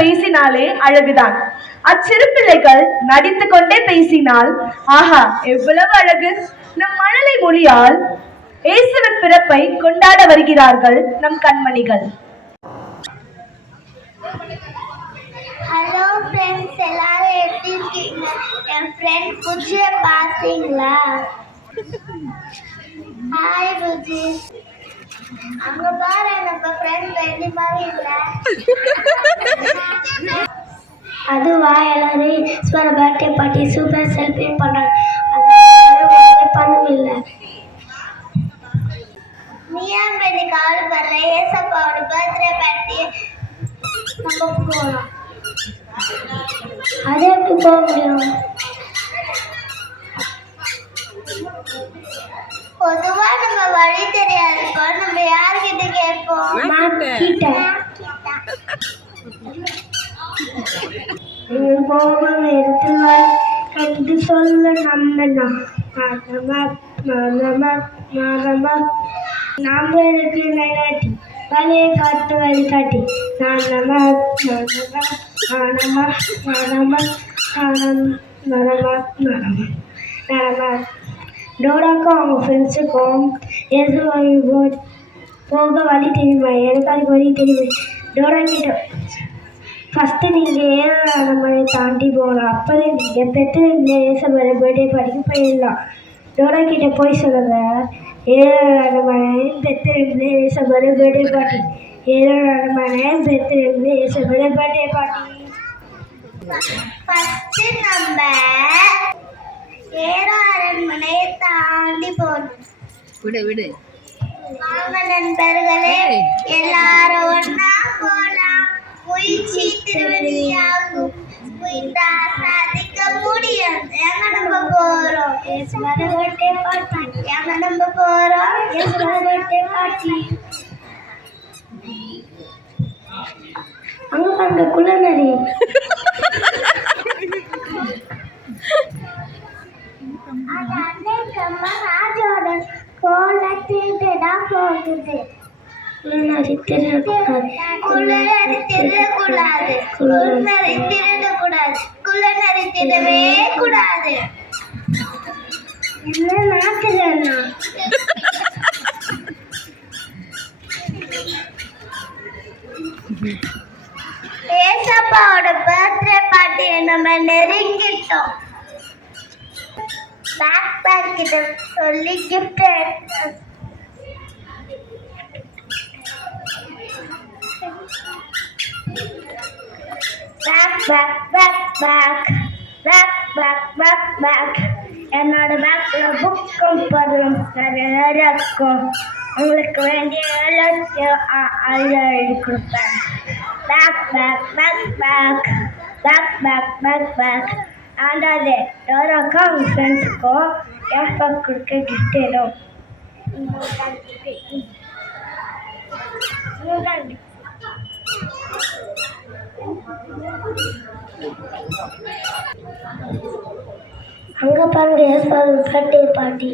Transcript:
பேசினாலே அழகுதான். அச்சிறு பிள்ளைகள் நடித்து கொண்டே பேசினால் ஆஹா எவ்வளவு அழகு! நம் மழலை மொழியால் இயேசுவின் பிறப்பை கொண்டாட வருகிறார்கள் நம் கண்மணிகள். ஹலோ ஃப்ரெண்ட்ஸ், எல்லாரும் எப்படி இருக்கீங்க? என் ஃப்ரெண்ட் புஜியை பார்த்தீங்களா? ஹாய் புஜி. அங்க பாரு, நம்ம ஃப்ரெண்ட் வெள்ளி மாதிரி இல்லை. அதுவா? எல்லாரும் ஈஸ்வர பர்த்டே பார்ட்டி சூப்பர் செல்ஃபி பண்ணாங்க. பண்ணவில்லை. நீ ஏன் பெண்ணி கால் பண்ற? ஏசப்பாவோட பர்த்டே பார்ட்டி நம்ம போகலாம். அது எப்படி போக முடியும்? பொதுவா நம்ம வழி தெரியாதுப்போ நம்ம யார்கிட்ட கேட்போம்? போகும் இடத்துல கண்டு சொல்ல நாம இருக்கு நைனாட்டி வலையை காட்டு வழிகாட்டி டோராக்கும் அவங்க ஃப்ரெண்ட்ஸுக்கும் எது போக வழி தெரியுமா? எனக்கு அதுக்கு வழி தெரியுமா? டோரா கிட்ட ஃபஸ்ட்டு நீங்கள் ஏழாமலை தாண்டி போகலாம். அப்போதே நீங்கள் பெற்று ஏசமலை பர்த்டே பார்ட்டிக்கு போயிடலாம். டோரா கிட்ட போய் சொல்லுங்க. ஏழாமலை பெற்று ஏசமலை பர்த்டே பார்ட்டி. ஏழாமலை பெற்று ஏசமலை பர்த்டே பார்ட்டி. ஃபஸ்ட்டு நம்ம அரண்மனையை தாண்டி போகணும். விடு விடு. வாங்க நண்பர்களே, எல்லாரும் ஒன்னா போலாம். முயற்சி திருவடியாகும். சாதிக்க முடியும். எங்க நம்ம போறோம்? Birthday party. எங்க நம்ம போறோம்? Birthday party. அங்க பாருங்க குள்ளநரி. அது அன்னைக்கம்மா ராஜோட கோலத்திட்டு தான் போகுது. குள்ளநரி திருடக்கூடாது. குள்ளநரி திருடக்கூடாது. குள்ளநரி திருடக்கூடாது. குள்ளநரி திருடவே கூடாது. என்ன நாட்டுலன்னா ஏசப்பாவோட பர்த்டே பார்ட்டியை நம்ம நெருங்கிட்டோம். பேக் பேக் கிட்ட சொல்லி கிஃப்ட் எடுத்தோம். என்னோட பேக்ல புக்கும் பதம் நிறைய இருக்கும். உங்களுக்கு வேண்டிய எல்லாத்தையும் எழுதி கொடுப்பேன். பேக் ஆண்டாதே யாராக்கா அவங்க ஃப்ரெண்ட்ஸுக்கும் ஏப்பா கொடுக்க கிஃப்ட் ஏதோ அங்கே பாருங்க பர்த்டே பார்ட்டி.